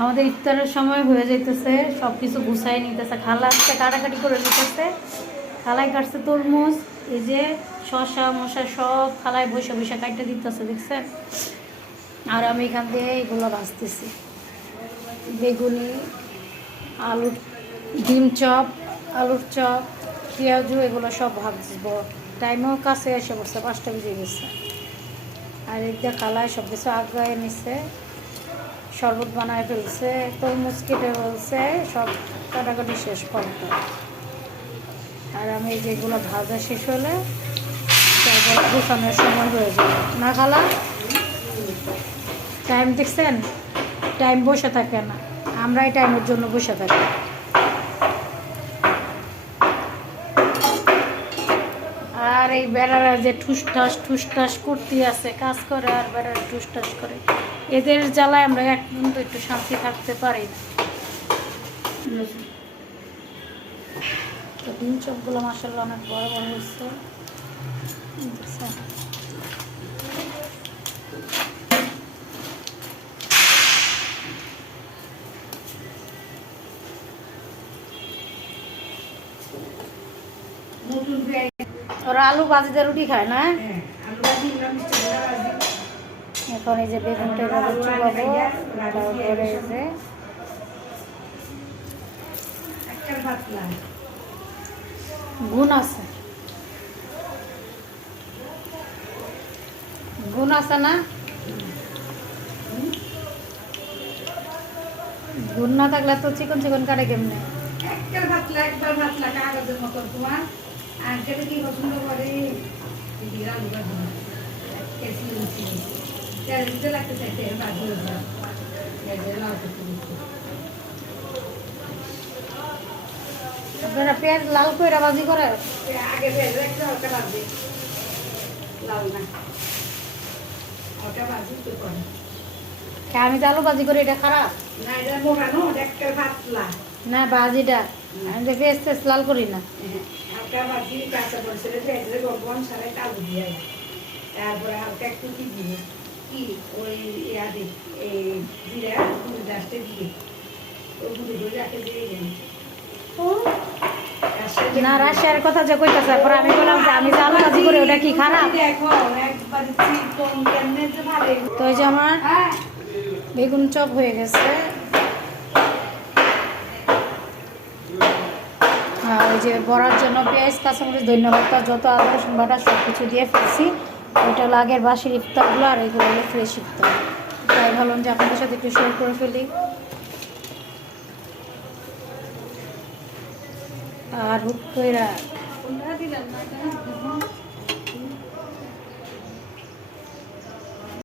আমাদের ইফতারের সময় হয়ে যাইতেছে, সব কিছু গুছাই নিতেছে। খালা আজকে কাটাকাটি করে নিতেছে। খালাই কাটছে তরমুজ, এই যে শশা মশা সব খালায় বসে বসে কাটতে দিতেছে, দেখছেন। আর আমি এখান দিয়ে এগুলো ভাজতেছি, বেগুনি, আলুর ডিম চপ, আলুর চপ, পেঁয়াজু, এগুলো সব ভাজবো। টাইমও কাছে এসে পড়ছে, 5টা বেজে গেছে। আর এইটা খালায় সব কিছু আগায় নিছে, শরবত বানায় ফেলছে, তরমুজ কেটে ফেলছে, সব কাটাকাটি শেষ করতে। আর আমি যেগুলো ভাজা শেষ হলে তারপর গোছানোর সময় হয়ে যাবে না। খালা টাইম দেখছেন, টাইম বসে থাকে না, আমরা এই টাইমের জন্য বসে থাকি। আর এই বেড়ারা যে ঠুসঠাস করতে আছে, কাজ করে আর বেড়ারা ঠুসঠাস করে, এদের জ্বালায় আমরা এক মিনিট একটু শান্তি থাকতে পারি না। তো ডিম চপগুলো মাসাল্লাহ অনেক বড় বড় হচ্ছে। ওরা আলু ভাজিতে রুটি খায় না। এখন এই যে বেগুনটা এভাবে চুবাবো, তারপরে এই যে গুণ আছে, গুণ আছে না, গুণ না থাকলে তো চিকন চিকন কাটে কেমনে। একবার ভাতলা কাগজের মতন তোমার আর যেটা কি পছন্দ করে লাগতে চাইছে আপনারা পেঁয়াজ লাল করে ভাজি করে আগে একটা ওটা ভাজি লাল না ওটা ভাজি তো করে। আমি তো আলু ভাজি করি, এটা খারাপ না? এটা মোটানো একটা ভাতলা না ভাজিটা, আমি তো পেঁয়াজ টেস্ট লাল করি না। হালকা ভাজি কাঁচা মরিচের পেঁয়াজের গরম সারাই কাজু দিয়ে তারপরে হালকা একটু কি দিয়ে কি ওই ইয়াদি এই জিরা গুঁড়ি ডাস্টে দিয়ে ওই গুঁড়ি ধরে রাখে দিয়ে দেন। না রাশিয়ার কথা যে কইতাছে, পরে আমি বললাম যে আমি যে আলু ভাজি করি ওটা কি খারাপ। দেখো একবার চিকন কেমনে যে ভালো। তো এই যে আমার বেগুন চপ হয়ে গেছে। ওই যে বড়ার জন্য পেঁয়াজ কাঁচামরিচ ধন্যবাদ যত আদা রসুন বাটা সব কিছু দিয়ে ফেলছি। ওইটা হলো আগের বাসির ইফতারগুলো, আর এগুলো হলো ফ্রেশ ইফতার। তাই ভাবলাম যে আপনাদের সাথে একটু শেয়ার করে ফেলি। আর হুট করে